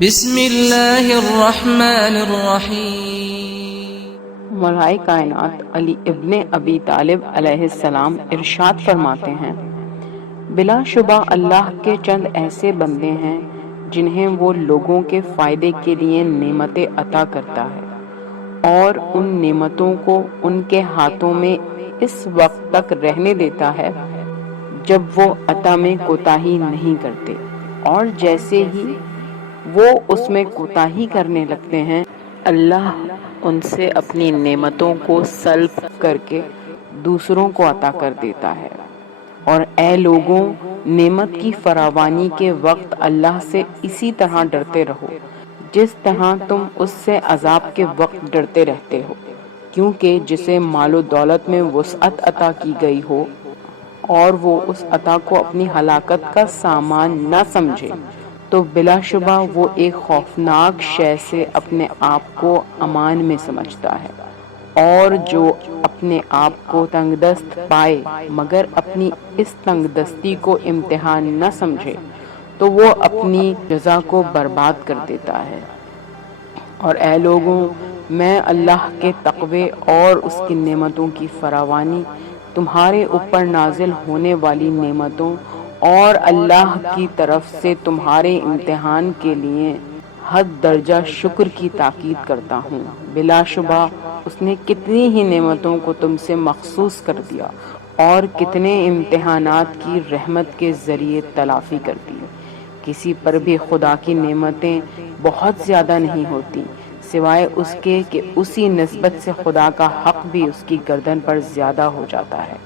بسم اللہ الرحمن الرحیم۔ مولائے کائنات علی ابن ابی طالب علیہ السلام ارشاد فرماتے ہیں، بلا شبہ اللہ کے چند ایسے بندے ہیں جنہیں وہ لوگوں کے فائدے کے لیے نعمتیں عطا کرتا ہے اور ان نعمتوں کو ان کے ہاتھوں میں اس وقت تک رہنے دیتا ہے جب وہ عطا میں کوتاہی نہیں کرتے، اور جیسے ہی وہ اس میں کوتاہی کرنے لگتے ہیں اللہ ان سے اپنی نعمتوں کو سلب کر کے دوسروں کو عطا کر دیتا ہے۔ اور اے لوگوں، نعمت کی فراوانی کے وقت اللہ سے اسی طرح ڈرتے رہو جس طرح تم اس سے عذاب کے وقت ڈرتے رہتے ہو، کیونکہ جسے مال و دولت میں وسعت عطا کی گئی ہو اور وہ اس عطا کو اپنی ہلاکت کا سامان نہ سمجھے تو بلا شبہ وہ ایک خوفناک شے سے اپنے آپ کو امان میں سمجھتا ہے، اور جو اپنے آپ کو تنگ دست پائے مگر اپنی اس تنگ دستی کو امتحان نہ سمجھے تو وہ اپنی جزا کو برباد کر دیتا ہے۔ اور اے لوگوں، میں اللہ کے تقوی اور اس کی نعمتوں کی فراوانی، تمہارے اوپر نازل ہونے والی نعمتوں اور اللہ کی طرف سے تمہارے امتحان کے لیے حد درجہ شکر کی تاکید کرتا ہوں۔ بلا شبہ اس نے کتنی ہی نعمتوں کو تم سے مخصوص کر دیا اور کتنے امتحانات کی رحمت کے ذریعے تلافی کر دی۔ کسی پر بھی خدا کی نعمتیں بہت زیادہ نہیں ہوتی سوائے اس کے کہ اسی نسبت سے خدا کا حق بھی اس کی گردن پر زیادہ ہو جاتا ہے۔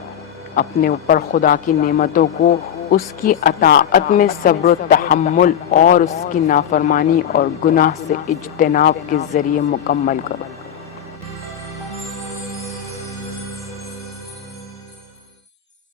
اپنے اوپر خدا کی نعمتوں کو اس کی اطاعت میں صبر و تحمل اور اس کی نافرمانی اور گناہ سے اجتناب کے ذریعے مکمل کرو۔